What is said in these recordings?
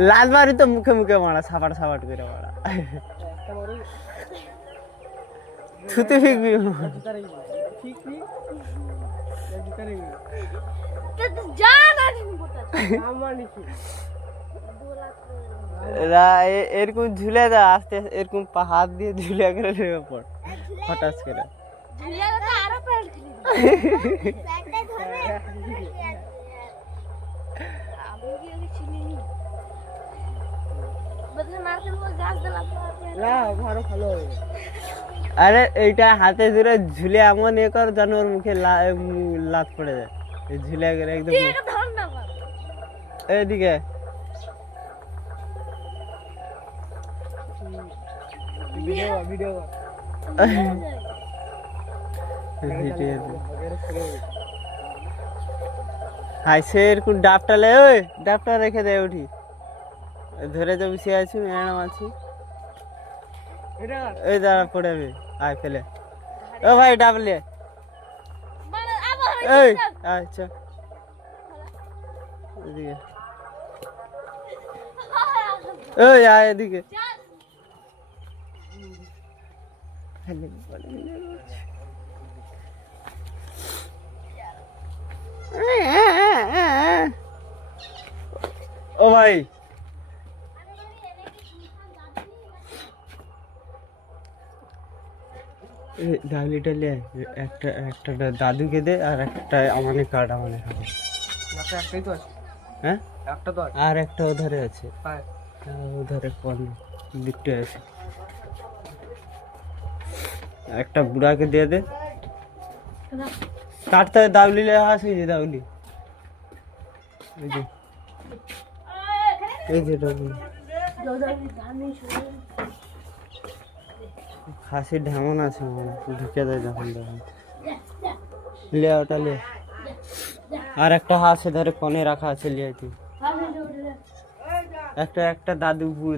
লাল মারি তো মুখে মুখে মারা সাপাট সাপাট করে মারা থুতু ফিকবি এরকম ঝুলে যা আস্তে এরকম হাত দিয়ে ঝুলে করে নেবে পর হঠাৎ করে আরে এইটা হাতে ধরে ঝুলে এমন এ কর যেন ওর মুখে লাত পড়ে যায় ঝুলে করে একদম এইদিকে হাইসে এরকম ডাবটা লে ওই ডাবটা রেখে দেয় উঠি ধরে তো বসে আছি ম্যাডাম আছি এই দাঁড়া পড়ে যাবে আয় ফেলে ও ভাই ডাবলে এই আচ্ছা এদিকে ওই আয় এদিকে ও ভাই ডালিটা লে একটা একটা দাদুকে দে আর একটা আমানে কার্ড আমানে খাবে একটাই তো আছে হ্যাঁ একটা তো আছে আর একটা ওধারে আছে হ্যাঁ ওধারে কোন দিকটা আছে একটা বুড়াকে দিয়ে দে কাটতে দাউলি লে আসি যে দাউলি এই যে খাসির ঢেমন আছে ঢুকে দেয় যখন দেখুন লে ওটা লে আর একটা হাঁসে ধরে কনে রাখা আছে লিয়ে তুই একটা একটা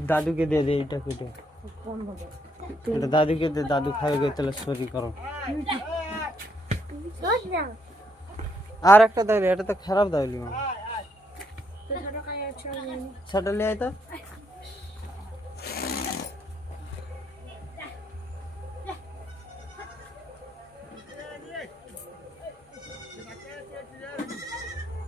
দাদুকে দিয়ে দে এইটা কেটে এটা দাদুকে দে দাদু খাবে গে তাহলে শরীর করো আর একটা দাইলি এটা তো খারাপ দাইলি মা ছোট লিয়ে তো